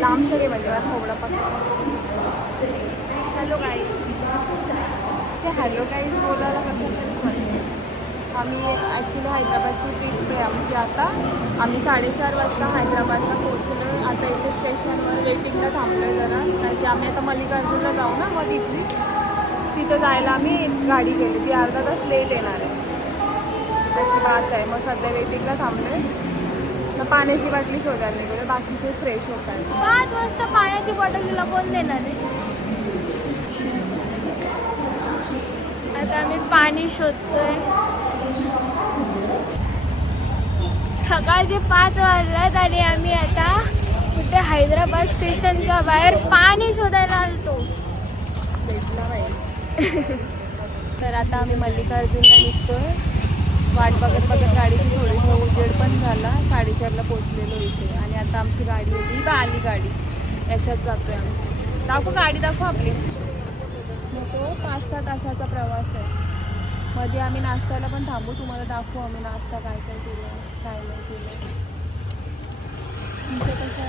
लांबशा घे म्हणजे मला खोबडा पकडा. Hello guys. ते हॅलो गाईज बोलायला कसं तरी म्हणते. आम्ही ॲक्च्युली हैदराबादची ट्रिप आहे आमची आता. आम्ही 4:30 वाजता हैदराबादला पोहोचलो. आता इथे स्टेशनवर वेटिंगला थांबलो आहे जरा, कारण की आम्ही आता मल्लिकार्जुनला जाऊ ना, मग तिथं जायला आम्ही गाडी केली. ती अर्धा तास लेट येणार आहे अशी बात आहे. मग सध्या वेटिंगला थांबलो आहे. तर पाण्याची बाटली शोधायला निघालो, बाकीचे फ्रेश होत आहेत. 5 वाजता पाण्याची बॉटल तुला कोण देणार आहे? आता आम्ही पाणी शोधतोय. सकाळचे 5 वाजल्यात आणि आम्ही आता कुठे हैदराबाद स्टेशनच्या बाहेर पाणी शोधायला आलतो. भेटला पाहिजे. तर आता आम्ही मल्लिकार्जुनला निघतोय. वाट बघत बघत गाडीची थोडीसा उजेड पण झाला. 4:30ला पोचलेलो इथे आणि आता आमची गाडी होती आली गाडी. याच्यात जातोय आम्ही. दाखवू गाडी, दाखवू आपली. तो 5-6 तासाचा प्रवास आहे. मध्ये आम्ही नाश्त्याला पण थांबू. तुम्हाला दाखवू आम्ही नाश्ता काय काय केलं, काय नाही केलं. तुमचं कसं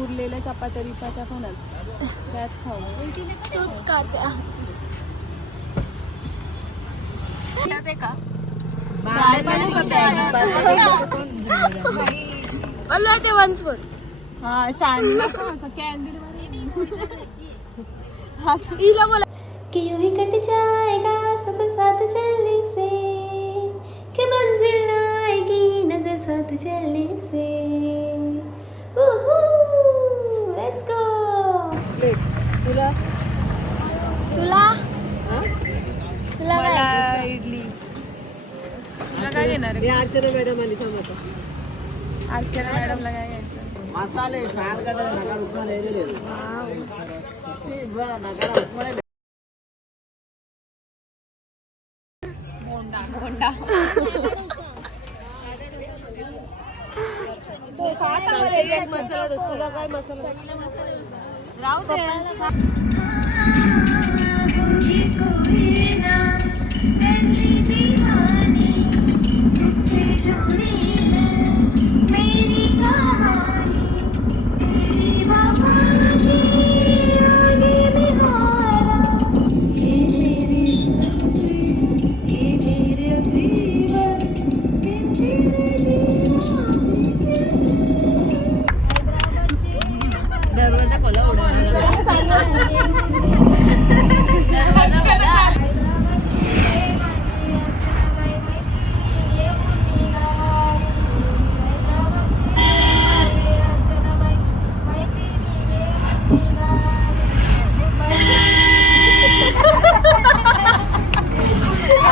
उरलेल्या चपात्या बिपात्या पण आहेत, त्याच खाऊ. तूच का त्या का ते वंचपूर. हा शांती कॅन्डिड बोला कि यूं ही कट जाएगा सफर साथ चलने से, कि मंजिल न आएगी नजर साथ चलने से. Let's go. तुला तुला मला इडली. तुला काय देणार आहे? अर्चना मॅडम आली थांब आता. अर्चना मॅडमला काय घ्यायचं? मसाले फ्राय करता नका उठवा लेले सी बा नका उठवा ले. बोंडा बोंडा. एक मसाला. तुला काय मसाला? राहू दे. दरवाजा खोला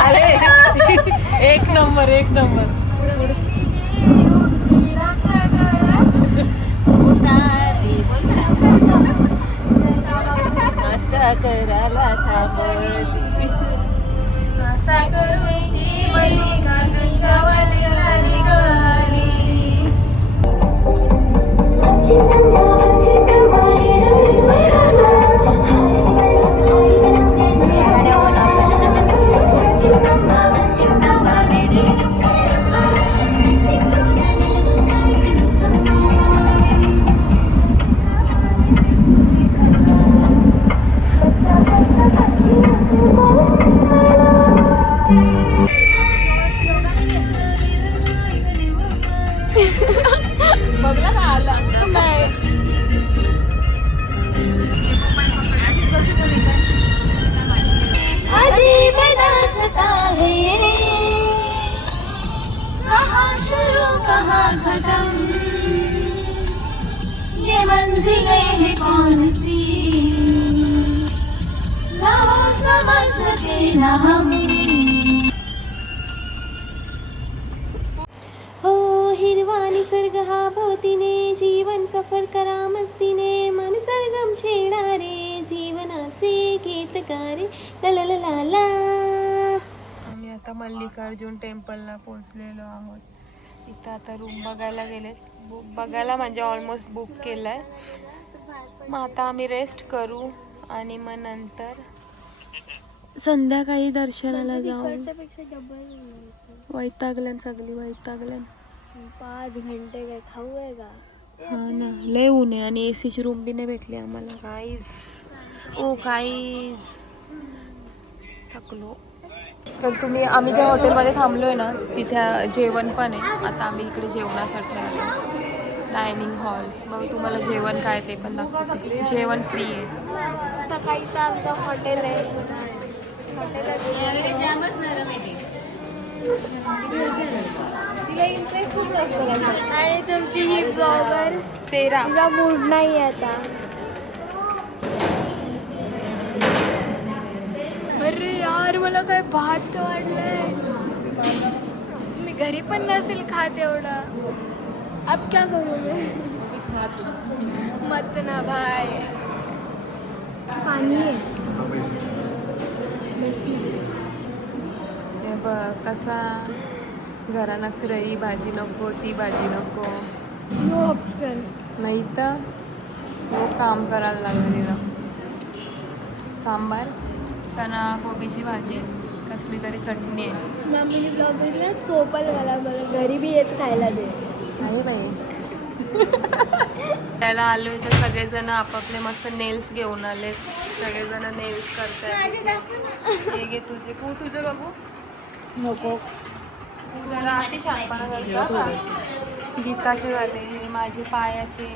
अरे एक नंबर एक नंबर. नाश्ता करायला थांबली. नाश्ता करूची मल्लिकार्जुनच्या वाटेला निघाली. बघला का आला नाही. अजीब दास्तां है ये, कहाँ शुरू कहाँ खत्म, ये मंजिलें हैं कौन सी, ना वो समझ सके ना हम. हो हिरवा निसर्ग हा भवतीने, जीवन सफर करा मस्तीने, मन सरगम छेडारे, जीवनाचे गीतकारे ला ला ला ला ला. आम्ही आता मल्लिकार्जुन टेम्पलला पोहोचलेलो आहोत. इथं आता रूम बघायला गेलेत. बघायला म्हणजे ऑलमोस्ट बुक केलाय. मग आता आम्ही रेस्ट करू आणि मग नंतर संध्याकाळी दर्शनाला जाऊ. वैतागल्यान सगळी वैतागल्यान. 5 घंटे काय खाऊ आहे का? हा ना, लय ऊन आहे आणि एसीची रूम बी नाही भेटली आम्हाला. गाईज ओ गाईज थकलो. तर आम्ही ज्या हॉटेलमध्ये थांबलोय ना तिथे जेवण पण आहे. आता आम्ही इकडे जेवणासाठी आलो. Dining hall. मग तुम्हाला जेवण काय ते पण दाखवते. जेवण फ्री आहे. सकाळीचं आमचं हॉटेल आहे. तिला इंटरेस्टच नसतं. आणि तुमची ही ब्लॉगर 13. तिला मूड नाही आता. अरे यार मला काय भात वाढलंय. मी घरी पण नसेल खात एवढा. अब क्या करू मैं? मत ना भाई. पाणी आहे. हे बघ कसा घरा नखरई. भाजी नको, ती भाजी नको. No option. नाही तर हो काम करायला लागलं तिला. सांबार, चणा कोबीची भाजी, कसली तरी चटणी आहे. मम्मीने ब्लॉग बघितला चोपल मला घरी बी हेच खायला दे. नाही बाई. त्याला आलोय तर सगळेजण आपापले मस्त नेल्स घेऊन आले. सगळेजण नेल्स करतात. हे घे तुझे. तुझं बघू नको. जरा अति शांतपणा करतो. गीताचे झाले. हे माझे पायाचे.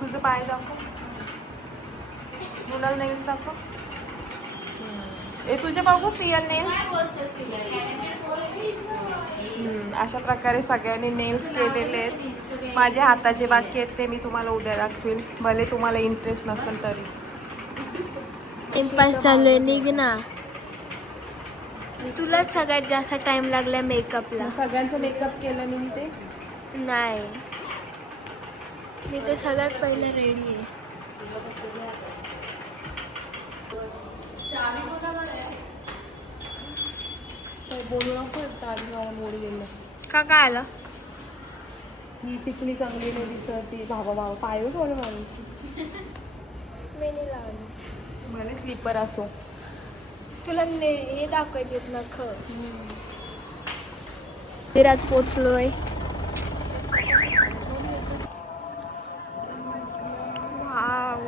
तुझं पाय दाखव. मुलाला नेल्स दाखव. हे तुझे बघू प्रियल नेल्स. अशा प्रकारे सगळ्यांनी नेल्स केलेले आहेत. माझ्या हाताचे बाकी आहेत ते मी तुम्हाला उद्या दाखवीन. भले तुम्हाला इंटरेस्ट नसेल तरी. टाइमपास चालू निघ ना. तुलाच सगळ्यात जास्त टाइम लागला मेकअपला. सगळ्यांचा मेकअप केलं मी ते. नाही, मी तर सगळ्यात पहिलं रेडी आहे. बोलू नको आधी मला मोड गेलं. का काय आलं? ही टिकली चांगली नाही दिसत. ती भावा पाय ठेवलं माणूस. मी नाही लावली. मला स्लीपर असो. तुला हे दाखवायचे नख. मंदिरात पोचलोय. वाव.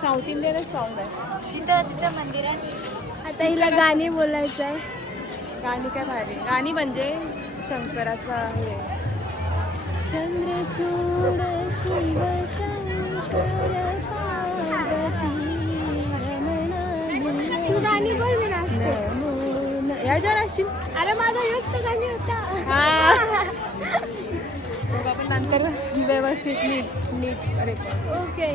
साऊथ इंडियनच सॉन्ग आहे. तिथं मंदिरात आता हिला गाणी बोलायचं आहे. गाणी काय भारी. गाणी म्हणजे शंकराचं आहे. चंद्रचूड शिव शंकर पार्वती रमण. तू गाणी बोल मी नाचते. याच्यावर असशील. अरे माझा हेच तर गाणी होता. आपण नंतर व्यवस्थित नीट अरे ओके.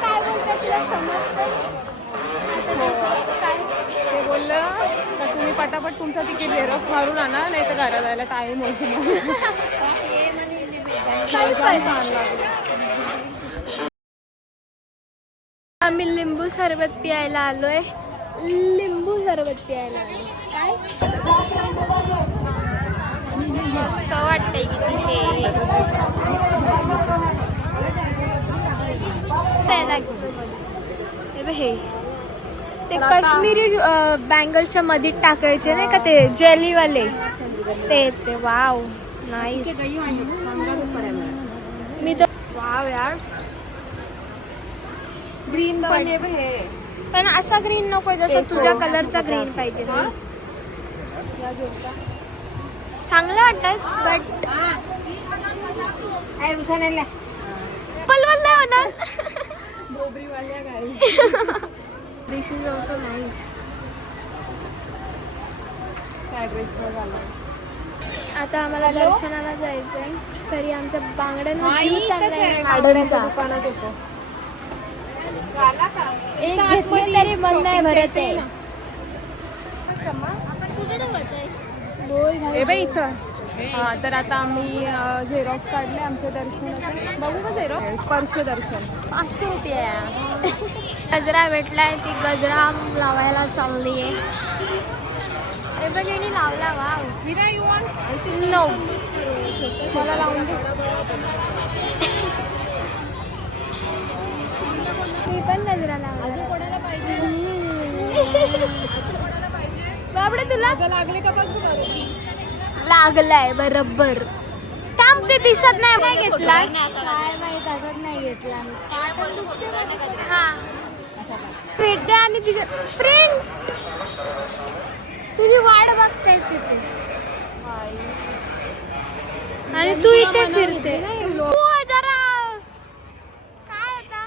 काय बोलतात तुला समजतं? काय ते बोललं तर तुम्ही पटापट तुमचा तिकीट झेरॉक्स मारून आणा, नाही तर घरा जायला टाईम होती. आम्ही लिंबू सरबत प्यायला आलोय. लिंबू सरबत प्यायला आलोय. काय असं वाटतंय की हे ते काश्मीरी बँगलच्या मध्ये टाकायचे नाही का ते जेलीवाले ते. Wow nice. मी तर वाव यार. ग्रीन पण हे पण असा ग्रीन नको जसं तुझ्या कलरचा ग्रीन पाहिजे. चांगलं वाटत बट पलवल नाही होणार. डोबरीवाल्या गाई. दिस इज ऑल्सो नाईस. काय ड्रेस घाला. आता आम्हाला दर्शनाला जायचंय. तरी आमच्या बांगड्यांना जीव चाललाय. मॅडमचा दुकानात होतो. एक घेतली तरी मन नाही भरत आहे. हे बाई इथं. हा तर आता आम्ही झेरॉक्स काढले आमच्या दर्शनाचे. बघू का झेरॉक्स. स्पर्श दर्शन 500 रुपये. गजरा भेटलाय. ती गजरा लावायला चालली आहे. हे बघ यांनी लावला. वाव. विरा यू वॉन्ट? नो. मला लावून दे. मी पण नजरा लावला. कोणाला पाहिजे? बापडे तुला लागले का बघ? लागलाय बरोबर. थांब ते दिसत नाही. काय घेतला? काय माहित असत नाही घेतला. हा भेटते आणि तिच्या फ्रेंड तुझी वाट बघताय तिथे आणि तू इथे फिरते. जरा काय आता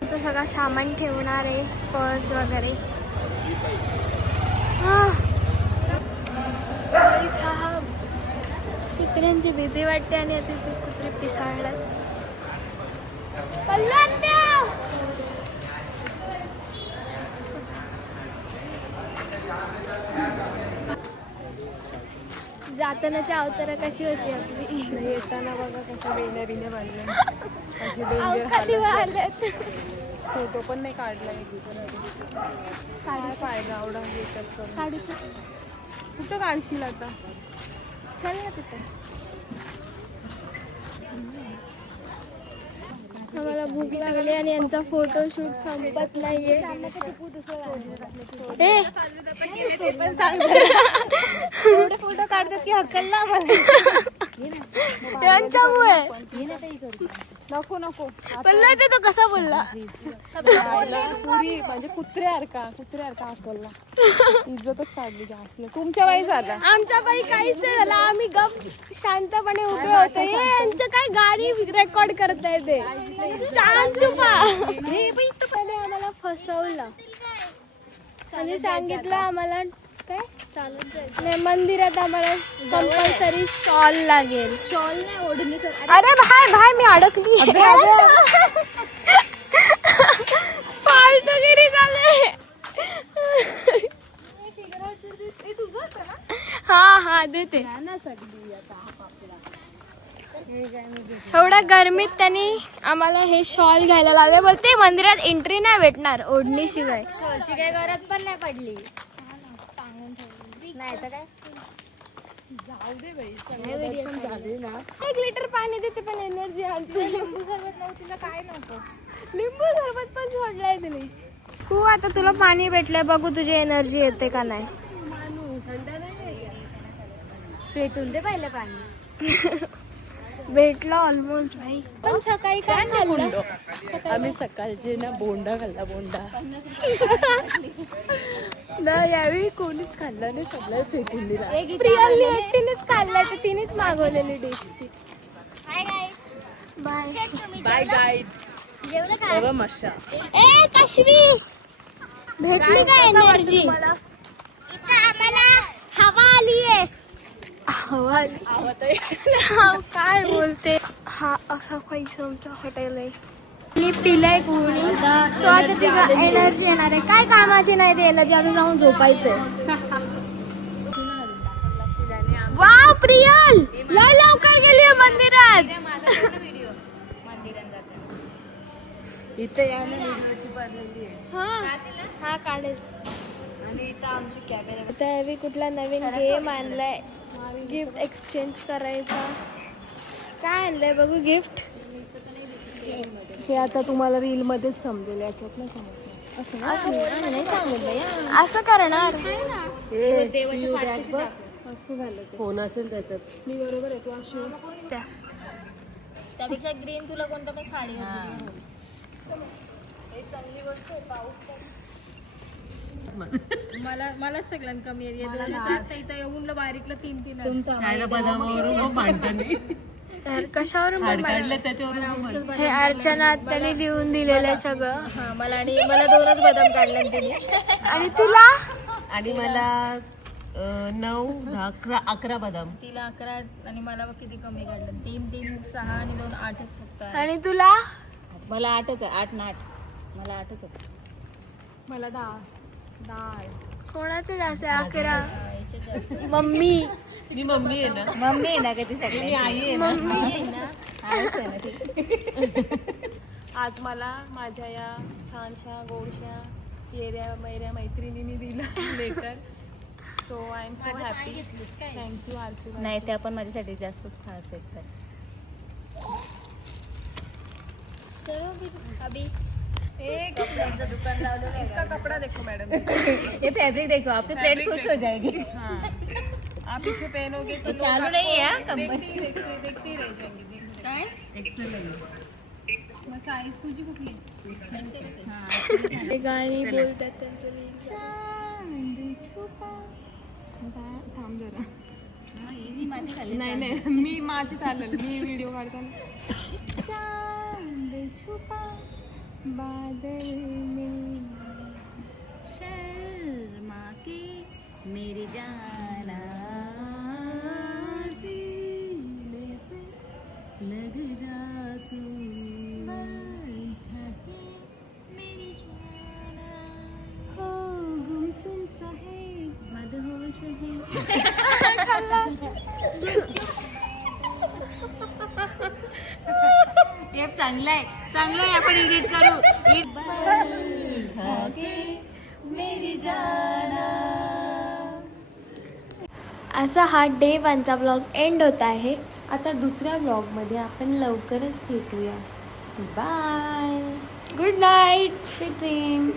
तुमचं सगळं सामान ठेवणार आहे, पर्स वगैरे. साहेब कुत्र्यांची भीती वाटते आणि आता ते कुत्रे पिसाळतात. जातानाची अवतार कशी होती आपली. येताना बघा कशा बेनरीने बांधलं. कधी वाढल्यात. फोटो पण नाही काढला. काय पाहिजे आवडा काढू कुठं काढशील आता? चल ना तिथे. आम्हाला भूक लागली आणि यांचा फोटोशूट संपत नाहीये. फोटो काढतात की हक्कलला आम्हाला. यांच्यामुळे नको नको. बोलला ते तो कसा बोलला. पुरी म्हणजे कुत्र्यासारखा अकलला. इज्जतच काढली जास्त. तुमच्या बाई झाला. आमच्या बाई काहीच नाही झालं. आम्ही गप शांतपणे उभे होतो. हे यांचं काय गाडी रेकॉर्ड करताय ते छान चुपा. त्याने आम्हाला फसवलं आणि सांगितलं आम्हाला काय चालत जायचं नाही. मंदिरात आम्हाला कंपल्सरी शॉल लागेल. शॉल नाही ओढणी. अरे भाई मी अडकली. फालतूगिरी झाले. हा देते. एवढ्या गरमीत त्यांनी आम्हाला हे शॉल घ्यायला लावले. बोलते मंदिरात एंट्री नाही भेटणार ओढणी शिवाय. शॉलची काही गरज पण नाही पडली. नाही तर काय जाऊ दे बाई. चांगलं दर्शन झाले ना. 1 लिटर पाणी देते पण एनर्जी आणते. लिंबू सरबत नव्हतं तिला काय नव्हतं. लिंबू सरबत पण सोडलाय तिने. तू आता तुला पाणी भेटलंय बघू तुझी एनर्जी येते का नाही. पेटून दे पाहिलं पाणी. भेटला ऑलमोस्ट भाई. पण सकाळी काय खाल्लं? आम्ही सकाळचे ना बोंडा खाल्ला. बोंडा ना यावेळी कोणीच खाल्ला नाही. सगळं फेकून दिला. प्रियलनी एकटीनेच खाल्लं तर तिनेच मागवलेली डिश ती. Bye bye guides. बघा मशा. ए काशवी भेटली काय एनर्जी? आम्हाला हवा आलीये. हवा काय बोलते. हा असा काहीच आमचं हॉटेल आहे. मी पिलाय कोणी सो आता तिला एनर्जी येणार आहे. काय कामाची नाही ते एनर्जी. आता जाऊन झोपायचंय. वाव प्रियल लय लवकर गेली मंदिरात. इथे या ना व्हिडिओची पडलेली आहे. हा काढेल. आणि इथं आमची कॅमेरा. आता यावेळी कुठला नवीन गेम आणलाय. गिफ्ट एक्सचेंज करायचा. काय आणलंय बघू गिफ्ट. हे आता तुम्हाला रील मध्येच समजेल. याच्यात नाही समजलं. असं करणार. असं झालं. फोन असेल त्याच्यात. मी बरोबर आहे. तू अशी त्यापेक्षा ग्रीन तुला कोणतं पण साडी. चांगली गोष्ट आहे. पाऊस मला सगळ्यांना कमी इथं येऊन बारीकला 3 कशावरून हे अर्चना त्याने लिहून दिलेलं आहे सगळं. मला 2च बदाम काढले तिने. आणि तुला आणि मला 9, 10, 11 बदाम. तिला 11 आणि मला किती कमी काढलं. 3, 3, 6 आणि 2, 8च फक्त. आणि तुला मला 8च आहे. 8 ना 8 मला 8च आहे. मला 10. कोणाचं जास्त आहे? 11. मम्मी मी मम्मी आहे ना. मम्मी आहे ना कधी सगळी. मी आई आहे ना. मम्मी आहे ना. आहेच आहे ना ती. आज मला माझ्या या छानशा गोडशा येऱ्या मैऱ्या मैत्रिणींनी दिलं letter. So I am so happy. Thank you Archu. नाही त्या पण माझ्यासाठी जास्तच खास आहेत तर. एक दुकान लावलेलं इसका कपड़ा देखो मैडम. ये फैब्रिक देखो आपकी फ्रेंड खुश हो जाएगी. हाँ आप इसे पहनोगे तो चालू नहीं है देखती रह जाएंगे. साईज तुझी कुठली? गाणी बोलतात त्यांचं थांब जरा. नाही नाही मी माझी चालेल. मी व्हिडिओ काढताना चांद छुपा बादल में शर्मा के मेरी जाना सीने से लग जा तू मेरी जाना हो गुमसुम सा है मदहोश है. हे चांगलं आहे आपण एडिट करू. मेरी जाना. असा हा डे 1चा ब्लॉग एंड होत आहे. आता दुसऱ्या ब्लॉगमध्ये आपण लवकरच भेटूया. Bye. Good night. Sweet dream.